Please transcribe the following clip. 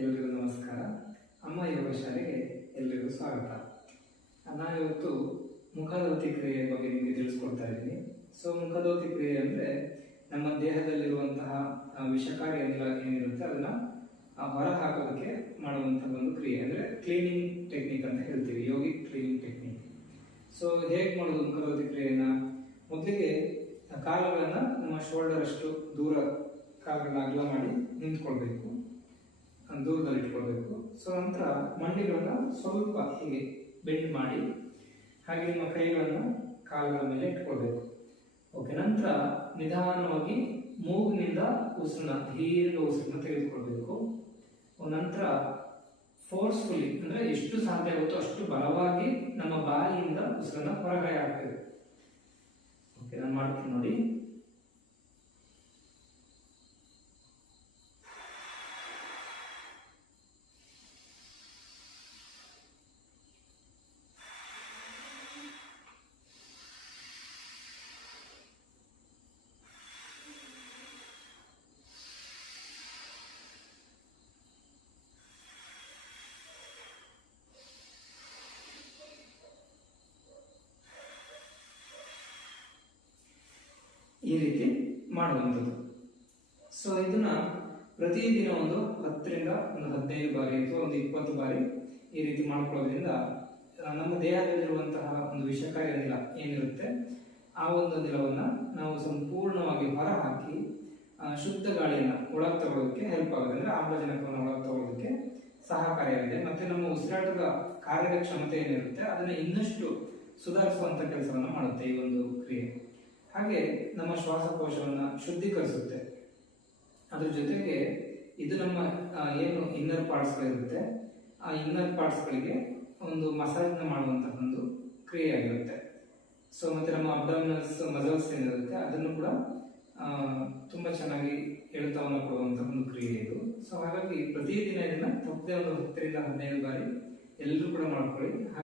ಎಲ್ರಿಗೂ ನಮಸ್ಕಾರ. ಅಮ್ಮ ಯೋಗ ಶಾಲೆಗೆ ಎಲ್ರಿಗೂ ಸ್ವಾಗತ. ನಾನಿವತ್ತು ಮುಖದೌತಿ ಕ್ರಿಯೆಯ ಬಗ್ಗೆ ನಿಮಗೆ ತಿಳಿಸ್ಕೊಡ್ತಾ ಇದ್ದೀನಿ. ಮುಖದೌತಿ ಕ್ರಿಯೆ ಅಂದರೆ ನಮ್ಮ ದೇಹದಲ್ಲಿರುವಂತಹ ವಿಷಕಾರಿ ಅನಿಲ ಏನಿರುತ್ತೆ ಅದನ್ನ ಹೊರ ಹಾಕೋದಕ್ಕೆ ಮಾಡುವಂತಹ ಒಂದು ಕ್ರಿಯೆ, ಅಂದರೆ ಕ್ಲೀನಿಂಗ್ ಟೆಕ್ನಿಕ್ ಅಂತ ಹೇಳ್ತೀವಿ, ಯೋಗಿಕ್ ಕ್ಲೀನಿಂಗ್ ಟೆಕ್ನಿಕ್. ಹೇಗೆ ಮಾಡೋದು ಮುಖದೌತಿ ಕ್ರಿಯೆಯನ್ನ? ಮೊದಲಿಗೆ ಕಾಲುಗಳನ್ನ ನಮ್ಮ ಶೋಲ್ಡರ್ ಅಷ್ಟು ದೂರ ಕಾಲುಗಳನ್ನ ಅಗಲ ಮಾಡಿ ನಿಂತ್ಕೊಳ್ಬೇಕು, ದೂರದಲ್ಲಿ ಇಟ್ಕೊಳ್ಬೇಕು. ನಂತರ ಮಂಡಿಗಳನ್ನ ಸ್ವಲ್ಪ ಹೀಗೆ ಬೆಂಡ್ ಮಾಡಿ ಹಾಗೆ ನಿಮ್ಮ ಕೈಗಳನ್ನ ಕಾಲುಗಳ ಮೇಲೆ ಇಟ್ಕೊಳ್ಬೇಕು. ಓಕೆ, ನಂತರ ನಿಧಾನವಾಗಿ ಮೂಗಿನಿಂದ ಉಸಿರನ್ನ ದೀರ್ಘ ಉಸಿರನ್ನ ತೆಗೆದುಕೊಳ್ಬೇಕು. ನಂತರ ಫೋರ್ಸ್ಫುಲಿ, ಅಂದ್ರೆ ಎಷ್ಟು ಸಾಧ್ಯ ಆಗುತ್ತೋ ಅಷ್ಟು ಬಲವಾಗಿ ನಮ್ಮ ಬಾಯಿಯಿಂದ ಉಸಿರನ್ನ ಹೊರಗಡೆ ಹಾಕಬೇಕು. ಓಕೆ, ನಾನು ಮಾಡ್ತೀನಿ ನೋಡಿ. ಈ ರೀತಿ ಮಾಡುವಂಥದ್ದು. ಇದನ್ನ ಪ್ರತಿದಿನ ಒಂದು 10ರಿಂದ 15 ಬಾರಿ ಅಥವಾ ಒಂದು 20 ಬಾರಿ ಈ ರೀತಿ ಮಾಡ್ಕೊಳ್ಳೋದ್ರಿಂದ ನಮ್ಮ ದೇಹದಲ್ಲಿರುವಂತಹ ಒಂದು ವಿಷಕಾರಿ ಅನಿಲ ಏನಿರುತ್ತೆ ಆ ಒಂದು ಅನಿಲವನ್ನ ನಾವು ಸಂಪೂರ್ಣವಾಗಿ ಹೊರ ಹಾಕಿ ಶುದ್ಧ ಗಾಳಿಯನ್ನ ಒಳಗೆ ತಗೊಳ್ಳೋದಕ್ಕೆ ಹೆಲ್ಪ್ ಆಗುತ್ತೆ. ಅಂದ್ರೆ ಆಮ್ಲಜನಕವನ್ನು ಒಳಗೆ ತಗೊಳ್ಳೋದಕ್ಕೆ ಸಹಕಾರಿಯಾಗಿದೆ. ಮತ್ತೆ ನಮ್ಮ ಉಸಿರಾಟದ ಕಾರ್ಯಕ್ಷಮತೆ ಏನಿರುತ್ತೆ ಅದನ್ನ ಇನ್ನಷ್ಟು ಸುಧಾರಿಸುವಂತ ಕೆಲಸವನ್ನ ಮಾಡುತ್ತೆ ಈ ಒಂದು ಕ್ರಿಯೆ. ಹಾಗೆ ನಮ್ಮ ಶ್ವಾಸಕೋಶವನ್ನ ಶುದ್ಧೀಕರಿಸುತ್ತೆ. ಅದ್ರ ಜೊತೆಗೆ ಇದು ನಮ್ಮ ಏನು ಇನ್ನರ್ ಪಾರ್ಟ್ಸ್ ಗಳಿರುತ್ತೆ ಆ ಇನ್ನರ್ ಪಾರ್ಟ್ಸ್ ಗಳಿಗೆ ಒಂದು ಮಸಾಜ್ ಮಾಡುವಂತಹ ಒಂದು ಕ್ರಿಯೆ ಆಗಿರುತ್ತೆ. ಮತ್ತೆ ನಮ್ಮ ಅಬ್ಡಮಿನಲ್ಸ್ ಮಸಲ್ಸ್ ಏನಿರುತ್ತೆ ಅದನ್ನು ಕೂಡ ತುಂಬಾ ಚೆನ್ನಾಗಿ ಎಳೆತವನ್ನು ಕೊಡುವಂತಹ ಒಂದು ಕ್ರಿಯೆ ಇದು. ಹಾಗಾಗಿ ಪ್ರತಿದಿನ ಇದನ್ನ ತಪ್ಪದೆ ಒಂದು 10ರಿಂದ 15 ಬಾರಿ ಎಲ್ಲರೂ ಕೂಡ ಮಾಡ್ಕೊಳ್ಳಿ.